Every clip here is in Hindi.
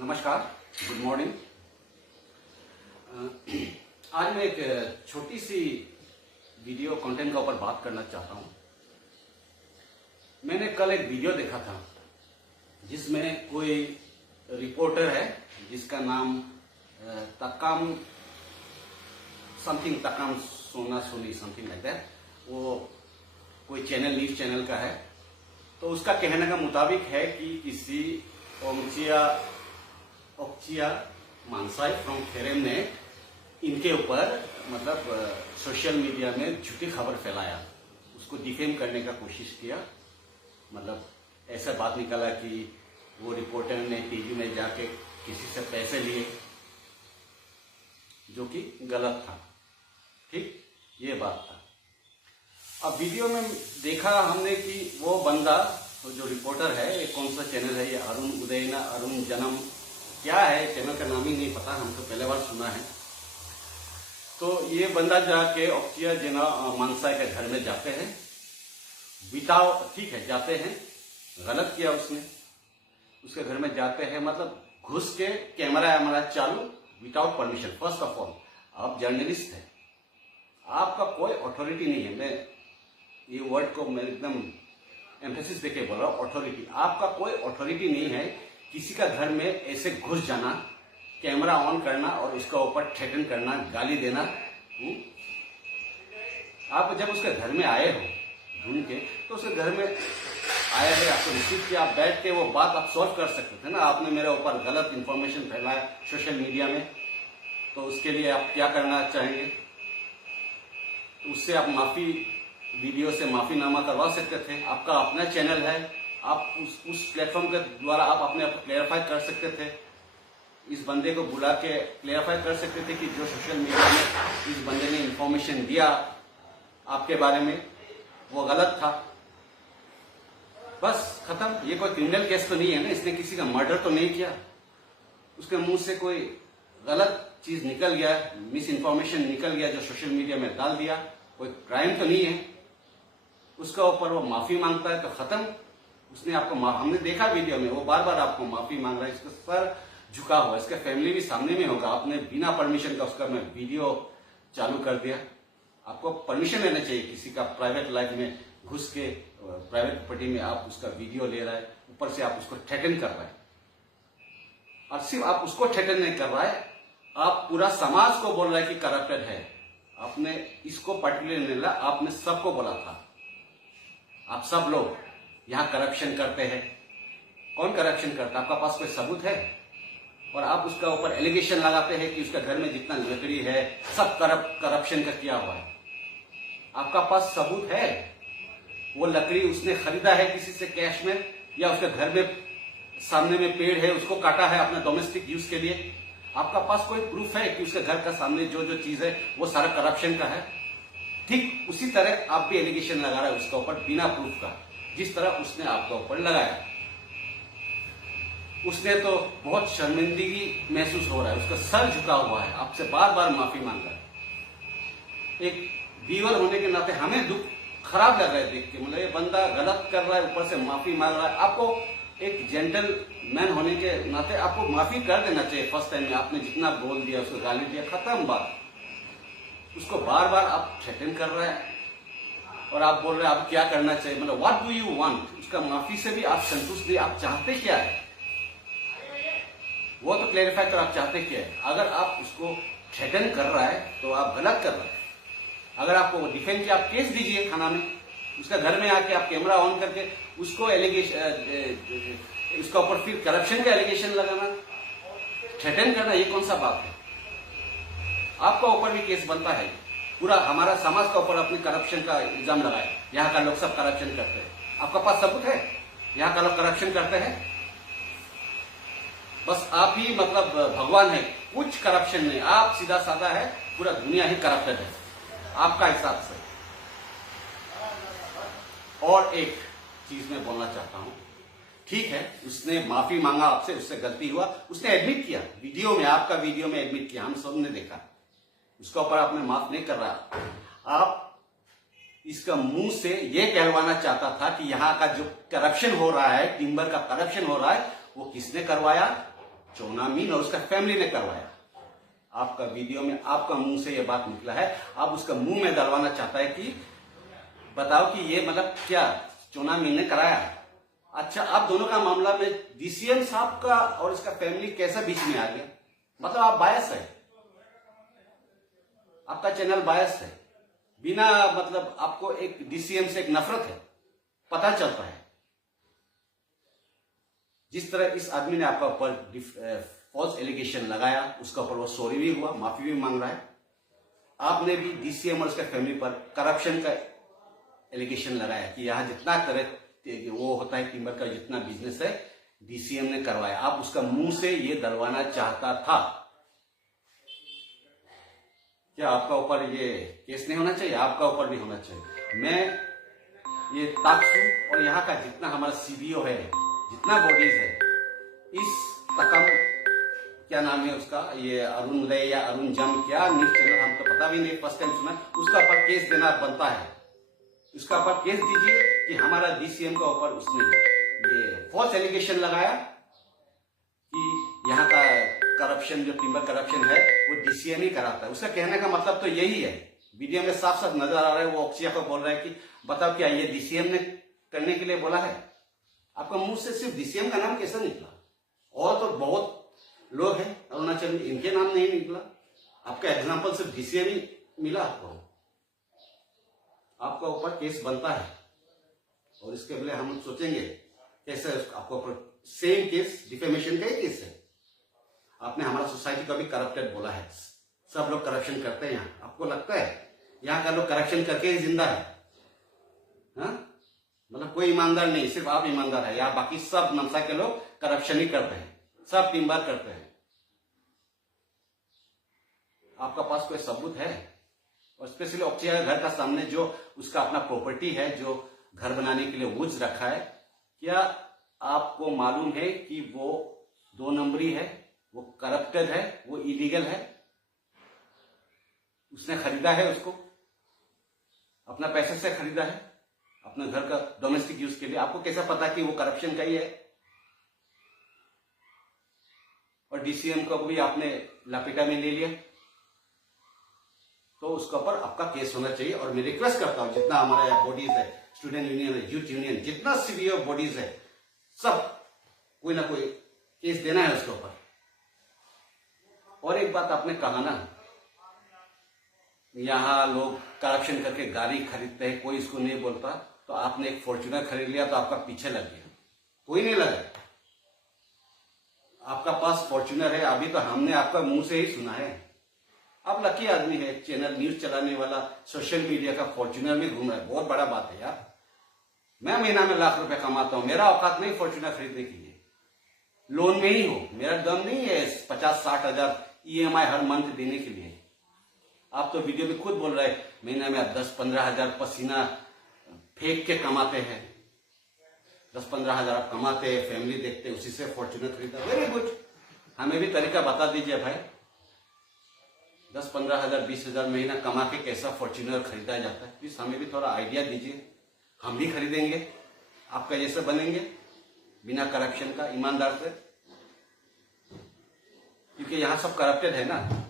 नमस्कार, गुड मॉर्निंग। आज मैं एक छोटी सी वीडियो कंटेंट का ऊपर बात करना चाहता हूं। मैंने कल एक वीडियो देखा था जिसमें कोई रिपोर्टर है जिसका नाम तकाम सोना सोनी समथिंग लाइक दैट, वो कोई चैनल न्यूज चैनल का है। तो उसका कहने का मुताबिक है कि किसी ओक्चिया मानसाई फ्रॉम फेरेम ने इनके ऊपर सोशल मीडिया में झूठी खबर फैलाया, उसको डिफेम करने का कोशिश किया। ऐसा बात निकला कि वो रिपोर्टर ने टीवी में जाके किसी से पैसे लिए, जो कि गलत था। ठीक, ये बात था। अब वीडियो में देखा हमने कि वो बंदा जो रिपोर्टर है, ये कौन सा चैनल है, ये अरुण उदय ना अरुण जन्म क्या है, चैनल का नाम ही नहीं पता, हम तो पहले बार सुना है। तो ये बंदा जाके ओक्चिया जेना मानसाई के घर में जाते हैं, बिताओ ठीक है, जाते हैं, गलत किया उसने, उसके घर में जाते हैं, घुस के कैमरा चालू without permission. First of all, आप जर्नलिस्ट हैं, आपका कोई अथॉरिटी नहीं है। मैं ये वर्ड को मैं एकदम एम्फेसिस देके बोल रहा हूं, अथॉरिटी। आपका कोई अथॉरिटी नहीं है किसी का घर में ऐसे घुस जाना, कैमरा ऑन करना और उसका ऊपर थ्रेटन करना, गाली देना। आप जब उसके घर में आए हो ढूंढ के, तो उसके घर में आया है, आपको रिसीव किया, आप बैठ के वो बात आप सॉल्व कर सकते थे ना। आपने मेरे ऊपर गलत इंफॉर्मेशन फैलाया सोशल मीडिया में, तो उसके लिए आप क्या करना चाहेंगे? उससे आप वीडियो से माफीनामा करवा सकते थे। आपका अपना चैनल है, आप उस प्लेटफॉर्म के द्वारा आप अपने आप क्लेरिफाई कर सकते थे। इस बंदे को बुला के क्लेरिफाई कर सकते थे कि जो सोशल मीडिया में इस बंदे ने इंफॉर्मेशन दिया आपके बारे में, वो गलत था। बस खत्म। ये कोई क्रिमिनल केस तो नहीं है ना, इसने किसी का मर्डर तो नहीं किया, उसके मुंह से कोई गलत चीज निकल गया, मिस इन्फॉर्मेशन निकल गया जो सोशल मीडिया में डाल दिया, कोई क्राइम तो नहीं है। उसका ऊपर वो माफी मांगता है तो खत्म। उसने आपको हमने देखा वीडियो में, वो बार बार आपको माफी मांग रहा है, इसका सर झुका हुआ, इसका फैमिली भी सामने में होगा। आपने बिना परमिशन का उसका मैं वीडियो चालू कर दिया। आपको परमिशन लेना चाहिए किसी का प्राइवेट लाइफ में घुस के, प्राइवेट प्रॉपर्टी में आप उसका वीडियो ले रहा है, ऊपर से आप उसको थ्रेटन कर रहा है। और सिर्फ आप उसको थ्रेटन नहीं कर रहा है, आप पूरा समाज को बोल रहा है कि करप्टेड है। आपने इसको पर्टिकुलर नहीं बोला, आपने सबको बोला था, आप सब लोग यहां करप्शन करते हैं। कौन करप्शन करता है? आपका पास कोई सबूत है? और आप उसका ऊपर एलिगेशन लगाते हैं कि उसका घर में जितना लकड़ी है सब करप्शन का किया हुआ है। आपका पास सबूत है? वो लकड़ी उसने खरीदा है किसी से कैश में, या उसके घर में सामने में पेड़ है उसको काटा है अपने डोमेस्टिक यूज के लिए? आपका पास कोई प्रूफ है कि उसके घर का सामने जो जो चीज है वो सारा करप्शन का है? ठीक उसी तरह आप भी एलिगेशन लगा रहे हैं उसका ऊपर बिना प्रूफ का, जिस तरह उसने आपके ऊपर लगाया। उसने तो बहुत शर्मिंदगी महसूस हो रहा है, उसका सर झुका हुआ है, आपसे बार बार माफी मांग रहा है। एक व्यूअर होने के नाते हमें दुख खराब लग रहा है देख के, ये बंदा गलत कर रहा है, ऊपर से माफी मांग रहा है। आपको एक जेंटल मैन होने के नाते आपको माफी कर देना चाहिए। फर्स्ट टाइम में आपने जितना बोल दिया, उसको गाली दिया, खत्म बात। उसको बार बार आप थ्रेटन कर रहे हैं और आप बोल रहे हैं आप क्या करना चाहिए, व्हाट डू यू वांट? उसका माफी से भी आप संतुष्ट नहीं, आप चाहते क्या है वो तो क्लेरिफाई कर, आप चाहते क्या है? अगर आप उसको थ्रेटन कर रहा है तो आप गलत कर रहे हैं। अगर आपको डिफेंड किया, आप केस दीजिए थाना में, उसका घर में आके आप कैमरा ऑन करके उसको एलिगेशन, उसका ऊपर फिर करप्शन का एलिगेशन लगाना, थ्रेटन करना, ये कौन सा बात है? आपका ऊपर भी केस बनता है। पूरा हमारा समाज का ऊपर अपने करप्शन का इल्जाम लगाए, यहाँ का लोग सब करप्शन करते हैं। आपका पास सबूत है यहाँ का लोग करप्शन करते हैं? बस आप ही भगवान है, कुछ करप्शन नहीं, आप सीधा साधा है, पूरा दुनिया ही करप्टेड है आपका हिसाब से। और एक चीज मैं बोलना चाहता हूं, ठीक है उसने माफी मांगा आपसे, उससे गलती हुआ, उसने एडमिट किया वीडियो में, आपका वीडियो में एडमिट किया, हम सबने देखा। उसका ऊपर आपने माफ नहीं कर रहा। आप इसका मुंह से यह कहलवाना चाहता था कि यहाँ का जो करप्शन हो रहा है, टिम्बर का करप्शन हो रहा है, वो किसने करवाया? चोना मीन और उसका फैमिली ने करवाया। आपका वीडियो में आपका मुंह से यह बात निकला है, आप उसका मुंह में डलवाना चाहता है कि बताओ कि ये मतलब क्या चोना मीन ने कराया। अच्छा, आप दोनों का मामला में डीसीएम साहब का और इसका फैमिली कैसे बीच में आ गया? मतलब आप बायस है, आपका चैनल बायस है, बिना मतलब आपको एक डीसीएम से एक नफरत है, पता चलता है। जिस तरह इस आदमी ने आपका ऊपर फॉल्स एलिगेशन लगाया, उसका ऊपर वो सॉरी भी हुआ, माफी भी मांग रहा है। आपने भी डीसीएम और उसके फैमिली पर करप्शन का एलिगेशन लगाया कि यहां जितना तरह वो होता है टिम्बर का जितना बिजनेस है डीसीएम ने करवाया। आप उसका मुंह से ये डलवाना चाहता था। क्या आपका ऊपर ये केस नहीं होना चाहिए? आपका ऊपर भी होना चाहिए। मैं ये ताकसू और यहाँ का जितना हमारा सीबीओ है, जितना बॉडीज है, इस तकम क्या नाम है उसका, ये अरुण रे या अरुण जम, क्या न्यूज चैनल हमको पता भी नहीं, फर्स्ट टाइम सुना, उसका ऊपर केस देना बनता है। उसका ऊपर केस दीजिए कि हमारा डीसीएम का ऊपर उसने ये फॉल्स एलिगेशन लगाया कि यहाँ का करप्शन जो टिम्बर करप्शन है वो डीसीएम ही कराता है। उसका कहने का मतलब तो यही है, वीडियो में साफ साफ नजर आ रहा है। वो अक्षय को बोल रहा है कि बताओ क्या ये डीसीएम ने करने के लिए बोला है? आपका मुंह से सिर्फ डीसीएम का नाम कैसे निकला? और तो बहुत लोग हैं अरुणाचल में, इनके नाम नहीं निकला। आपका एग्जाम्पल सिर्फ डीसीएम ही मिला आपको। आपका ऊपर केस बनता है और इसके लिए हम सोचेंगे कैसे आपको ऊपर सेम केस, डिफेमेशन का ही केस है। आपने हमारा सोसाइटी को भी करप्टेड बोला है, सब लोग करप्शन करते हैं यहाँ। आपको लगता है यहाँ का लोग करप्शन करके ही जिंदा है? मतलब कोई ईमानदार नहीं, सिर्फ आप ईमानदार है। यहाँ बाकी सब नमसा के लोग करप्शन ही करते हैं, सब टिम्बर करते हैं। आपका पास कोई सबूत है? और स्पेशली ऑक्सिया घर का सामने जो उसका अपना प्रॉपर्टी है, जो घर बनाने के लिए वुड्स रखा है, क्या आपको मालूम है कि वो 2 नंबरी है, वो करप्टेड है, वो इलीगल है? उसने खरीदा है, उसको अपना पैसे से खरीदा है, अपने घर का डोमेस्टिक यूज के लिए। आपको कैसा पता कि वो करप्शन का ही है? और डीसीएम को भी आपने लपेटा में ले लिया, तो उसके ऊपर आपका केस होना चाहिए। और मैं रिक्वेस्ट करता हूं जितना हमारा बॉडीज है, स्टूडेंट यूनियन है, यूथ यूनियन, जितना सीवीओ बॉडीज है, सब कोई ना कोई केस देना है उसके ऊपर। और एक बात आपने कहा ना, यहां लोग करप्शन करके गाड़ी खरीदते हैं, कोई इसको नहीं बोलता। तो आपने एक फॉर्च्यूनर खरीद लिया तो आपका पीछे लग गया, कोई नहीं लगा। आपका पास फॉर्च्यूनर है, अभी तो हमने आपका मुंह से ही सुना है। आप लकी आदमी है, चैनल न्यूज चलाने वाला, सोशल मीडिया का फॉर्च्यूनर में घूम रहा है, बहुत बड़ा बात है यार। मैं महीना में लाख रुपए कमाता हूं, मेरा औकात नहीं फॉर्च्यूनर खरीदने के लिए। लोन में ही हो, मेरा दम नहीं है 50-60 हजार ईएमआई हर मंथ देने के लिए। आप तो वीडियो में खुद बोल रहे हैं महीने में आप 10-15 हजार पसीना फेंक के कमाते हैं, 10-15 हजार आप कमाते हैं, फैमिली देखते हैं, उसी से फॉर्च्यूनर खरीदा। वेरी गुड, हमें भी तरीका बता दीजिए भाई, 10-15 हजार 20 हजार महीना कमा के कैसा फॉर्च्यूनर खरीदा जाता है? प्लीज हमें भी थोड़ा आइडिया दीजिए, हम भी खरीदेंगे, आपका जैसे बनेंगे, बिना करप्शन का, ईमानदार से। क्योंकि यहां सब करप्टेड है ना,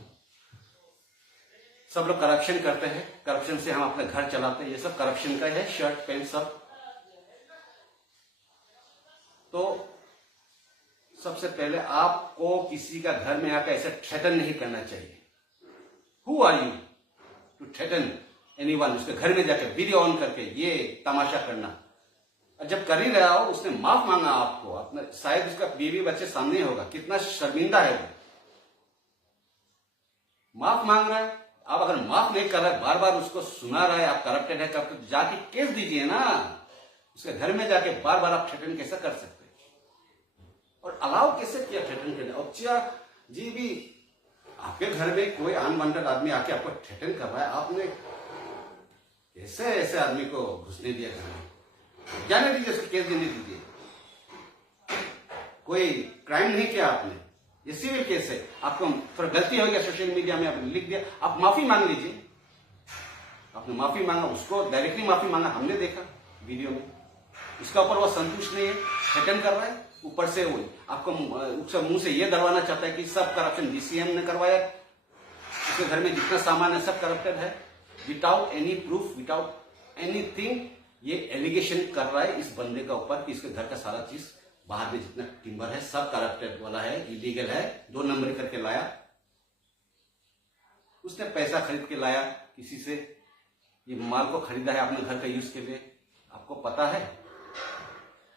सब लोग करप्शन करते हैं, करप्शन से हम अपने घर चलाते हैं, ये सब करप्शन का है, शर्ट पैंट सब। तो सबसे पहले आपको किसी का घर में आकर ऐसे थ्रेटन नहीं करना चाहिए। Who are you to threaten anyone? उसके घर में जाकर वीडियो ऑन करके ये तमाशा करना। और जब कर ही रहा हो, उसने माफ मांगा आपको, अपना शायद उसका बीवी बच्चे सामने होगा, कितना शर्मिंदा है वो, माफ मांग रहा है। आप अगर माफ नहीं कर रहे, बार बार उसको सुना रहा है आप करप्टेड है, तो जाके केस दीजिए ना। उसके घर में जाके बार बार आप थ्रेटन कैसे कर सकते हैं? और अलाउ कैसे किया थ्रेटन करने? औचिया जी भी आपके घर में कोई अनवांटेड आदमी आके आपको थ्रेटन कर रहा है, आपने कैसे ऐसे आदमी को घुसने दिया घर में? जाने दीजिए, उसको केस देने दीजिए। कोई क्राइम नहीं किया आपने, ये सिविल केस है। आपको थोड़ा गलती हो गया, सोशल मीडिया में आपने लिख दिया, आप माफी मांग लीजिए। आपने माफी मांगा, उसको डायरेक्टली माफी मांगा, हमने देखा वीडियो में। उसका ऊपर वो संतुष्ट नहीं है, थ्रेटन कर रहा है। ऊपर से वो आपको उसका मुंह से ये डरवाना चाहता है कि सब करप्शन डीसीएम ने करवाया, उसके घर में जितना सामान है सब करप्टेड है, without any proof, without anything. ये एलिगेशन कर रहा है इस बंदे का ऊपर कि इसके घर का सारा चीज, बाहर में जितना टिम्बर है सब करप्टेड वाला है, इलीगल है, 2 नंबर करके लाया। उसने पैसा खरीद के लाया किसी से, ये माल को खरीदा है अपने घर का यूज के लिए, आपको पता है,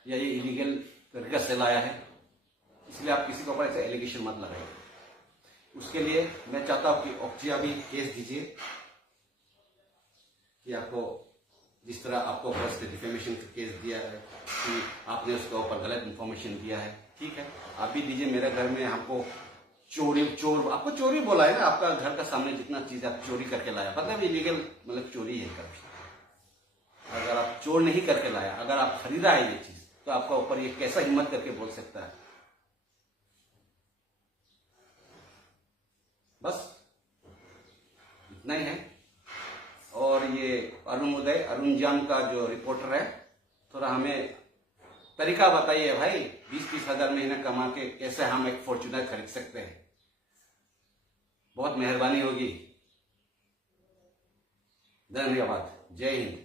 या ये इलीगल तरीके से लाया है, इसलिए आप किसी के ऊपर ऐसे एलिगेशन मत लगाइए। उसके लिए मैं चाहता हूं कि औकजिया भी केस दीजिए कि आपको जिस तरह आपको फर्स्ट डिफेमेशन का केस दिया है कि आपने उसके ऊपर गलत इंफॉर्मेशन दिया है, ठीक है, आप भी दीजिए। मेरे घर में हमको आपको चोरी बोला है ना, आपका घर का सामने जितना चीज आप चोरी करके लाया, मतलब इलीगल, मतलब चोरी है करप्शन। अगर आप चोर नहीं करके लाया, अगर आप खरीदा है ये चीज, तो आपका ऊपर ये कैसा हिम्मत करके बोल सकता है। बस इतना ही है। और ये अरुण जान का जो रिपोर्टर है, थोड़ा हमें तरीका बताइए भाई, 20-30 हजार महीना कमा के कैसे हम एक फॉर्च्यूनर खरीद सकते हैं, बहुत मेहरबानी होगी। धन्यवाद। जय हिंद।